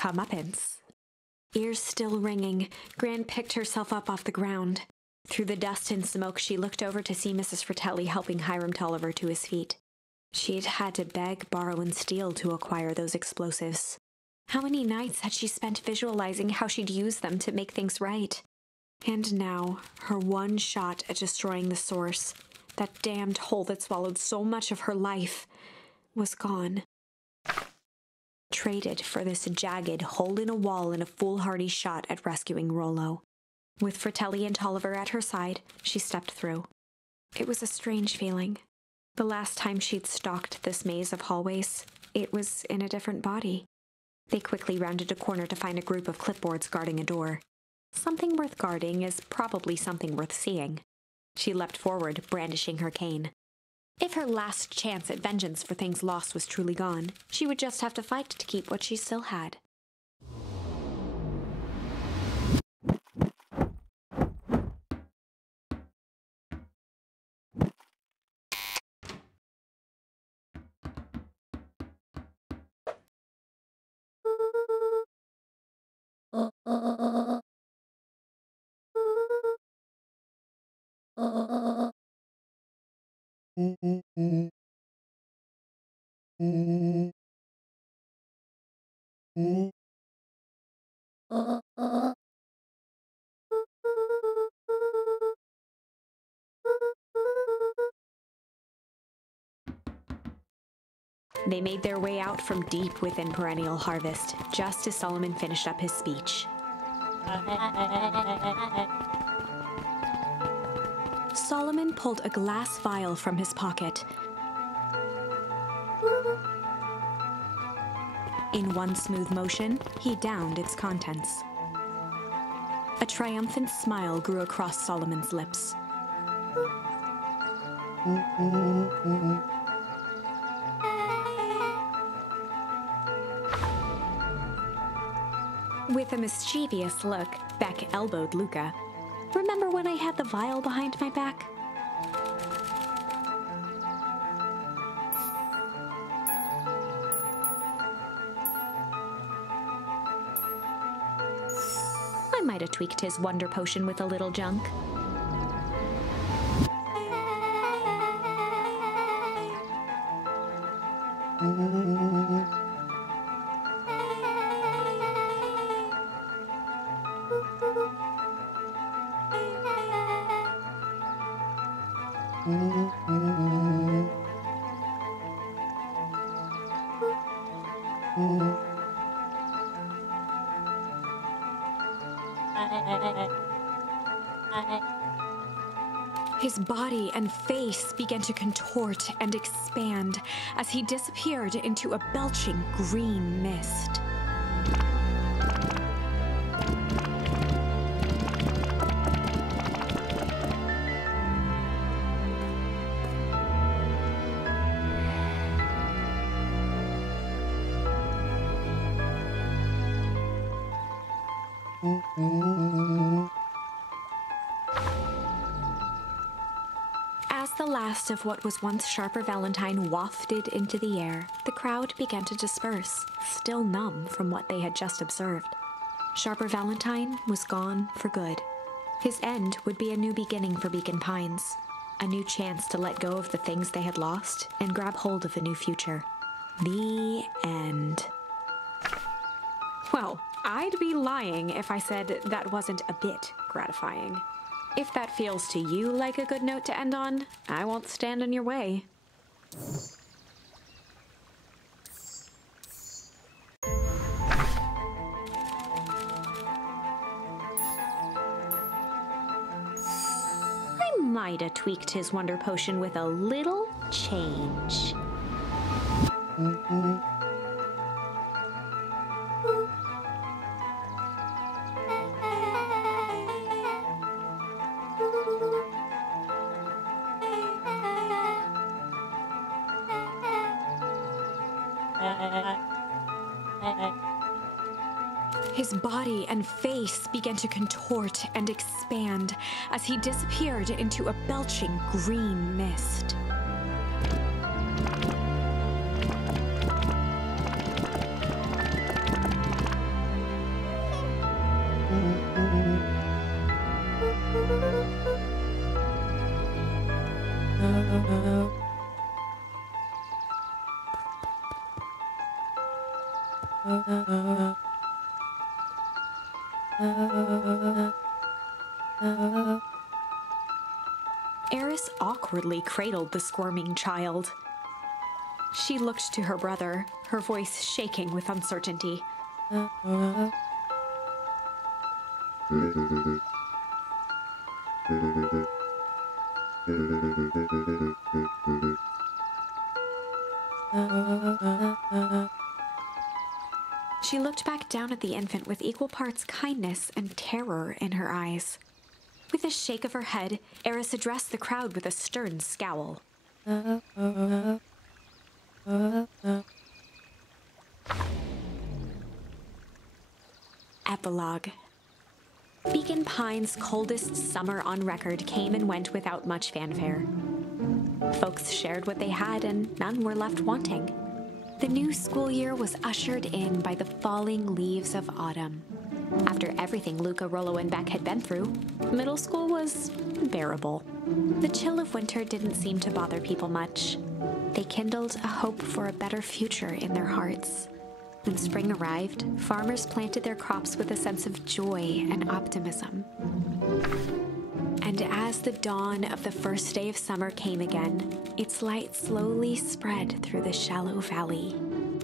comeuppance. Ears still ringing, Gran picked herself up off the ground. Through the dust and smoke, she looked over to see Mrs. Fratelli helping Hiram Tolliver to his feet. She'd had to beg, borrow, and steal to acquire those explosives. How many nights had she spent visualizing how she'd use them to make things right? And now, her one shot at destroying the source, that damned hole that swallowed so much of her life, was gone. Traded for this jagged hole-in-a-wall and a foolhardy shot at rescuing Rollo. With Fratelli and Tolliver at her side, she stepped through. It was a strange feeling. The last time she'd stalked this maze of hallways, it was in a different body. They quickly rounded a corner to find a group of clipboards guarding a door. Something worth guarding is probably something worth seeing. She leapt forward, brandishing her cane. If her last chance at vengeance for things lost was truly gone, she would just have to fight to keep what she still had. They made their way out from deep within Perennial Harvest, just as Solomon finished up his speech. Solomon pulled a glass vial from his pocket. In one smooth motion, he downed its contents. A triumphant smile grew across Solomon's lips. With a mischievous look, Beck elbowed Luca. "Remember when I had the vial behind my back?" I might have tweaked his wonder potion with a little junk. His body and face began to contort and expand as he disappeared into a belching green mist. As the last of what was once Sharper Valentine wafted into the air, the crowd began to disperse, still numb from what they had just observed. Sharper Valentine was gone for good. His end would be a new beginning for Beacon Pines, a new chance to let go of the things they had lost and grab hold of a new future. The end. Well, I'd be lying if I said that wasn't a bit gratifying. If that feels to you like a good note to end on, I won't stand in your way. I might have tweaked his wonder potion with a little change. His body and face began to contort and expand as he disappeared into a belching green mist. Eris awkwardly cradled the squirming child. She looked to her brother, her voice shaking with uncertainty. She looked back down at the infant with equal parts kindness and terror in her eyes. With a shake of her head, Eris addressed the crowd with a stern scowl. Epilogue. Beacon Pine's coldest summer on record came and went without much fanfare. Folks shared what they had, and none were left wanting. The new school year was ushered in by the falling leaves of autumn. After everything Luca, Rollo, and Beck had been through, middle school was bearable. The chill of winter didn't seem to bother people much. They kindled a hope for a better future in their hearts. When spring arrived, farmers planted their crops with a sense of joy and optimism. And as the dawn of the first day of summer came again, its light slowly spread through the shallow valley.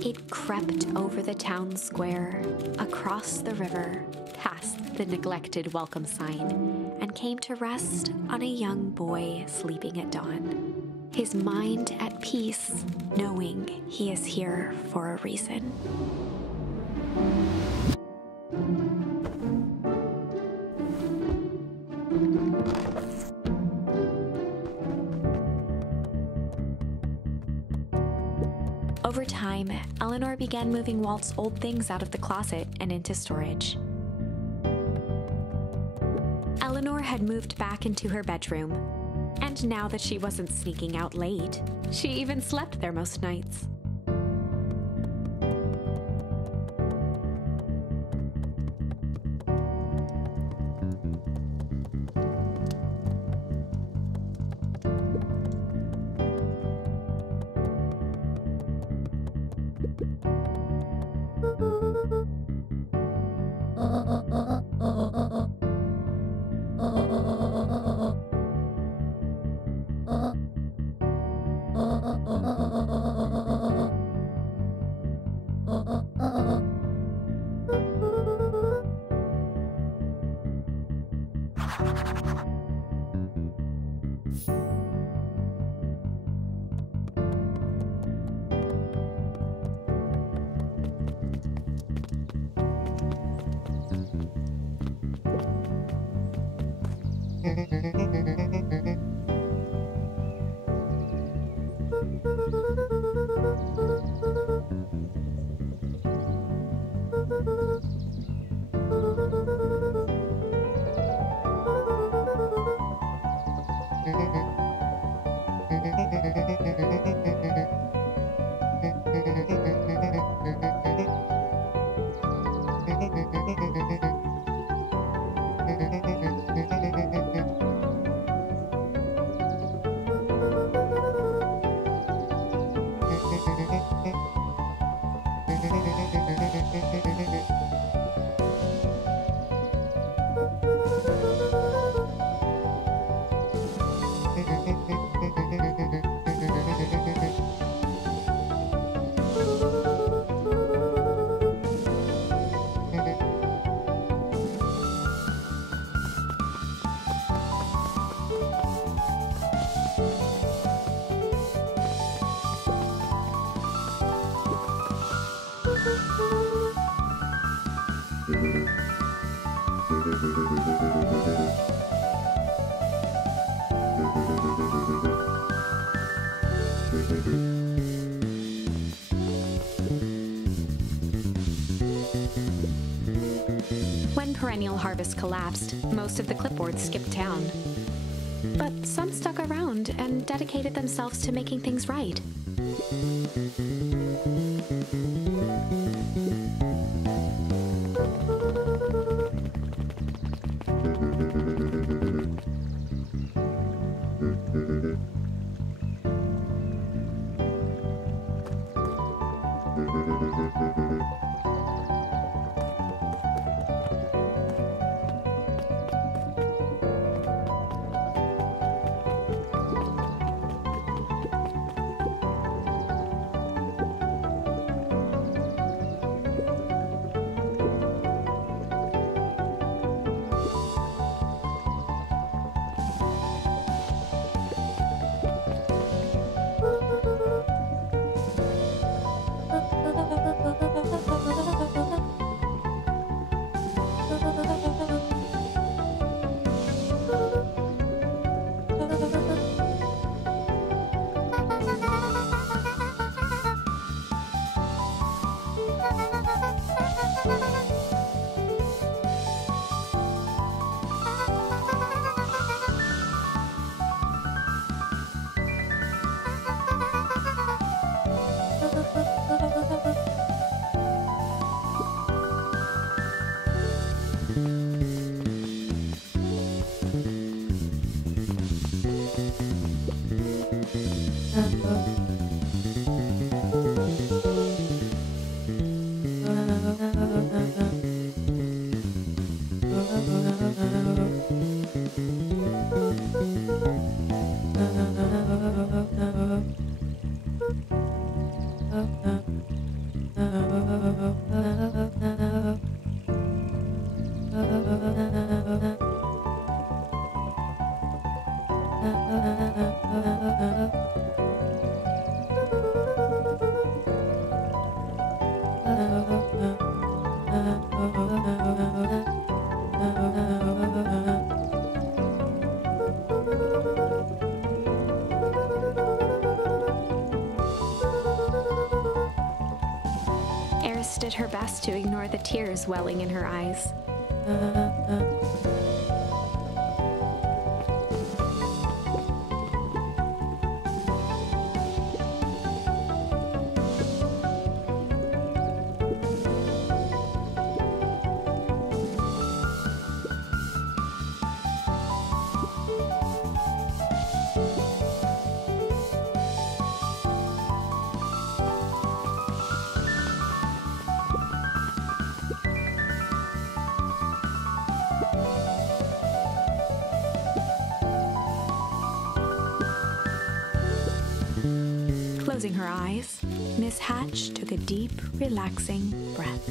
It crept over the town square, across the river, past the neglected welcome sign, and came to rest on a young boy sleeping at dawn. His mind at peace, knowing he is here for a reason. Over time, Eleanor began moving Walt's old things out of the closet and into storage. Eleanor had moved back into her bedroom, and now that she wasn't sneaking out late, she even slept there most nights. When Perennial Harvest collapsed, most of the clipboards skipped town. But some stuck around and dedicated themselves to making things right. did her best to ignore the tears welling in her eyes. Closing her eyes, Miss Hatch took a deep, relaxing breath.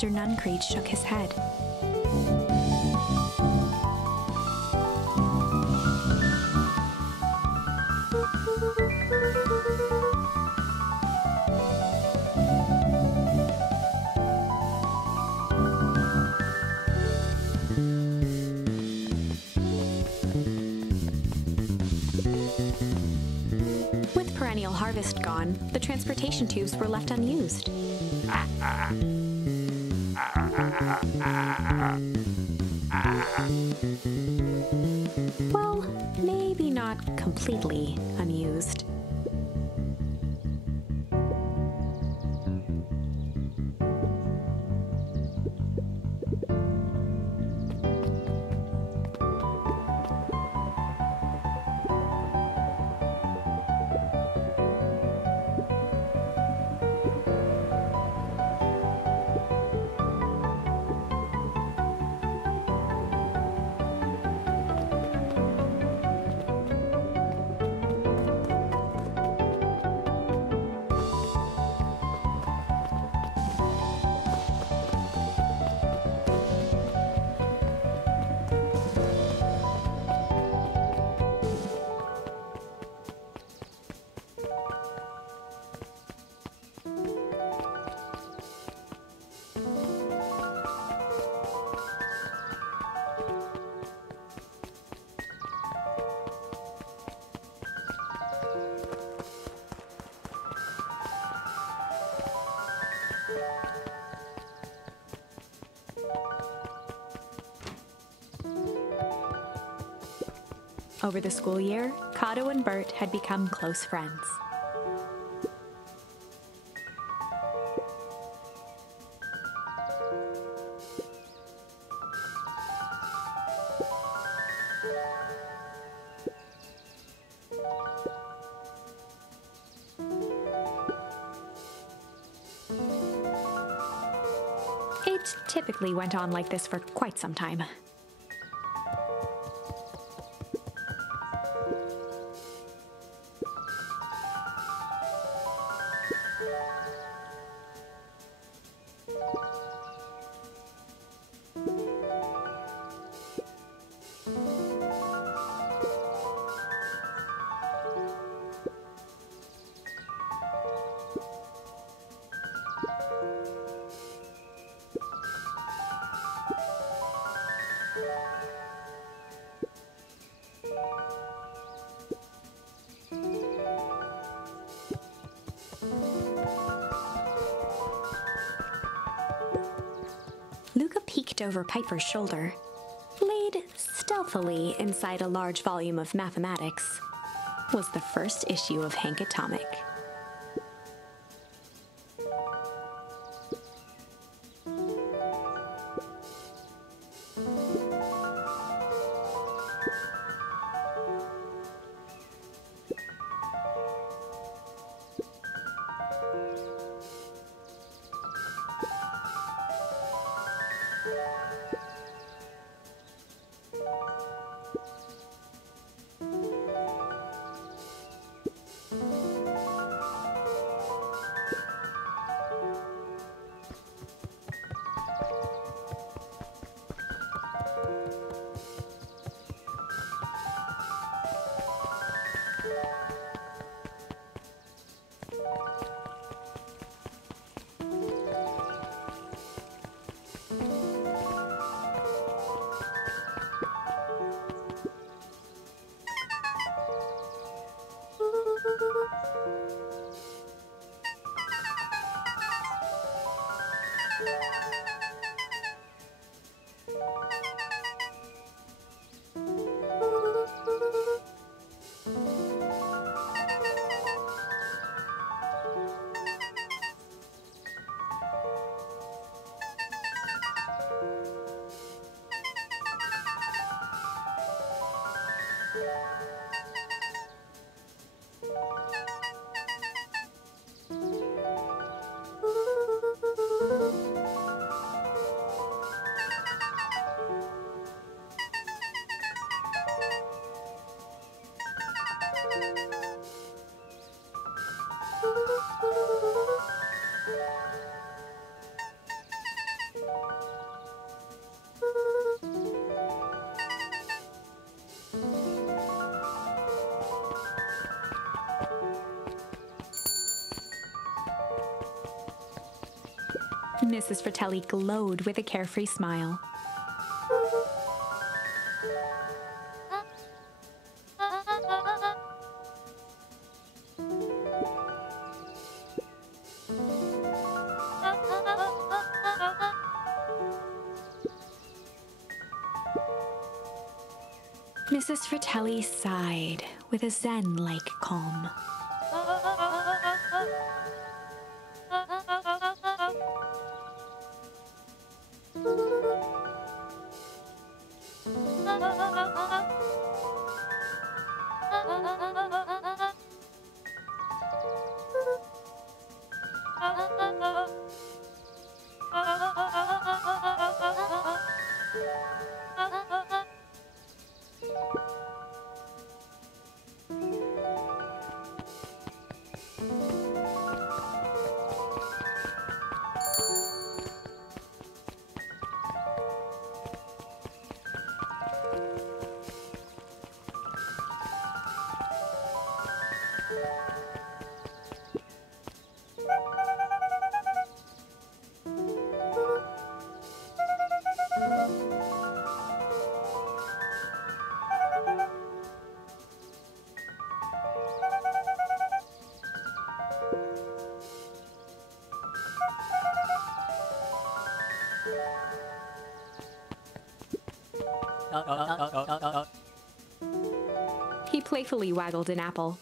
Mr. Nuncreed shook his head. With perennial harvest gone, the transportation tubes were left unused. Well, maybe not completely unused. Over the school year, Kato and Bert had become close friends. It typically went on like this for quite some time. draped over Piper's shoulder, laid stealthily inside a large volume of mathematics, was the first issue of Hank Atomic. Mrs. Fratelli glowed with a carefree smile. Mrs. Fratelli sighed with a zen-like calm. He playfully waggled an apple.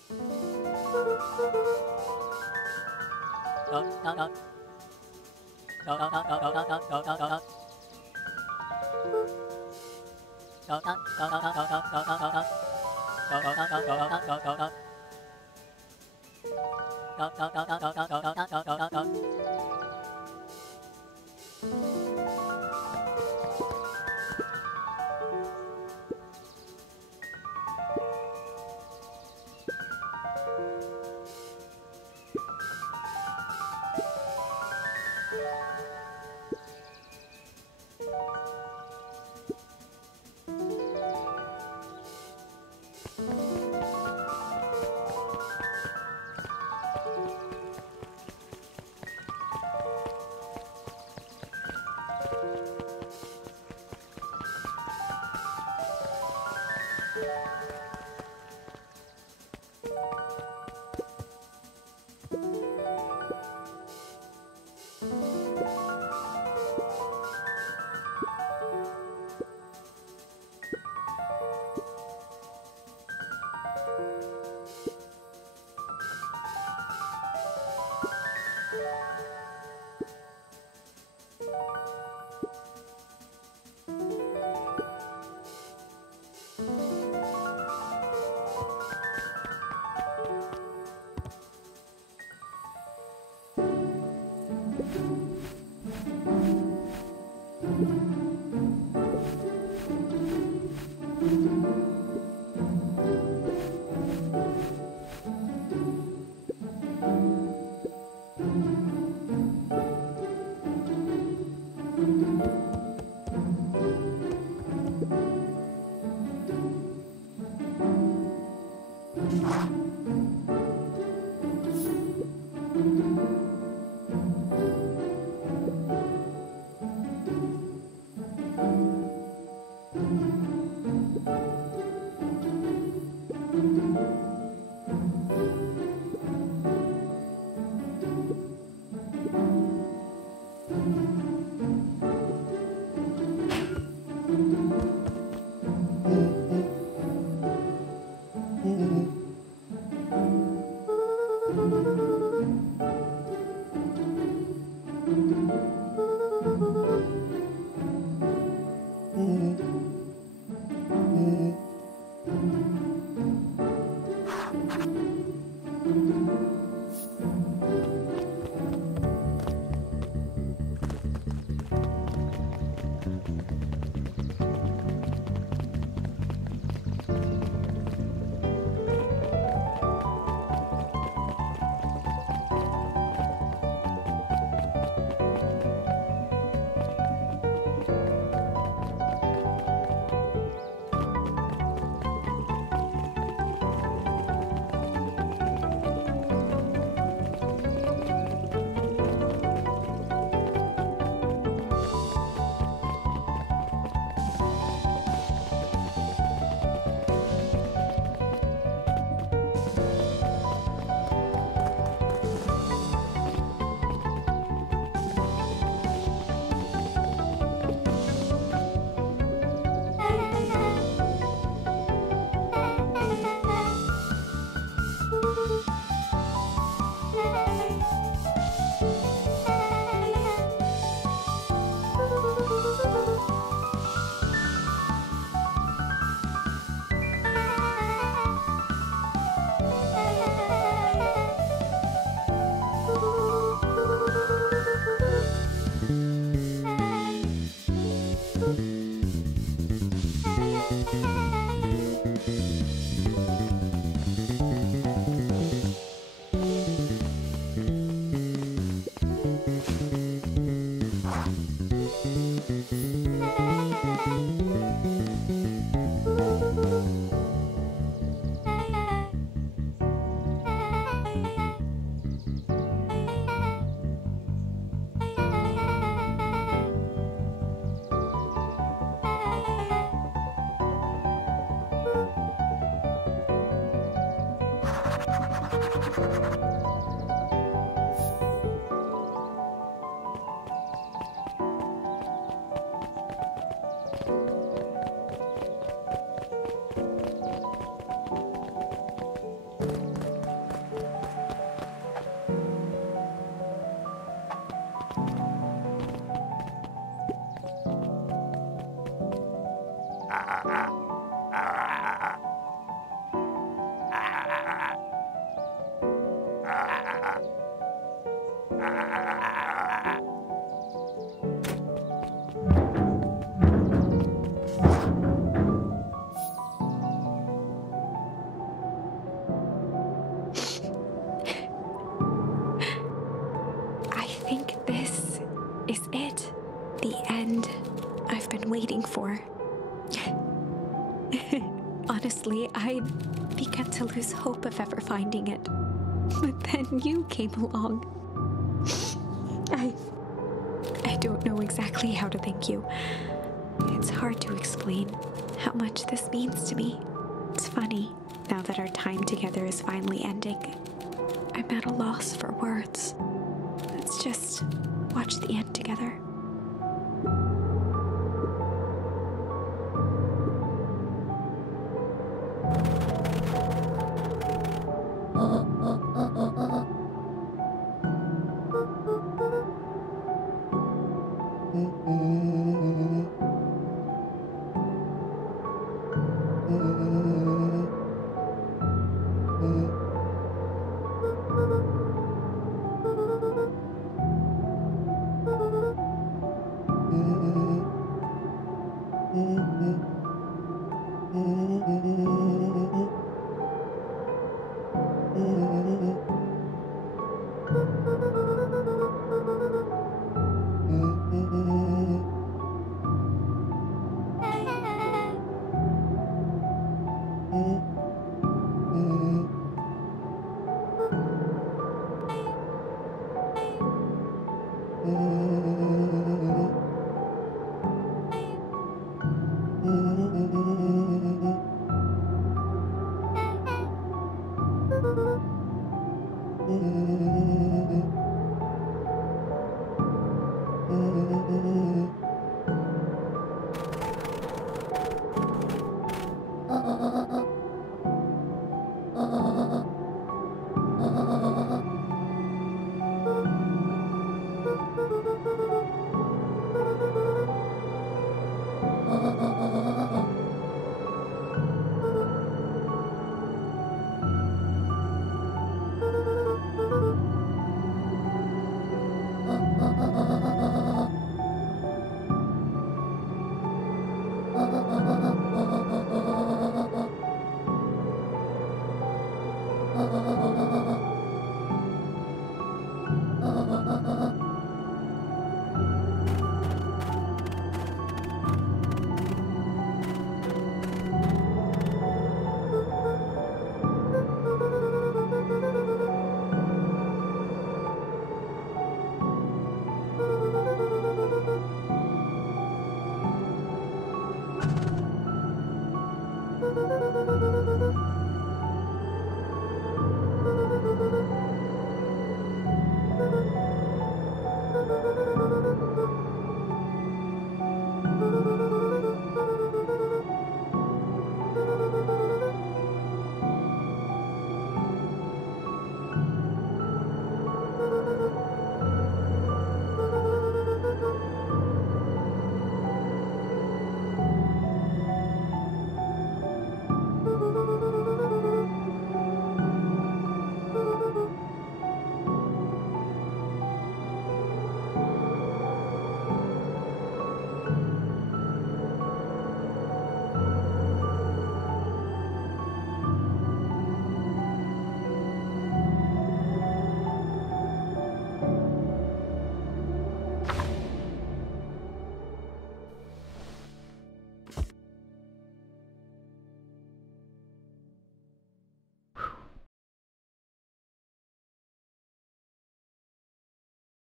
I think this is it. The end I've been waiting for. Honestly, I began to lose hope of ever finding it. But then you came along. I don't know exactly how to thank you. It's hard to explain how much this means to me. It's funny, now that our time together is finally ending, I'm at a loss for words. Let's just watch the end together.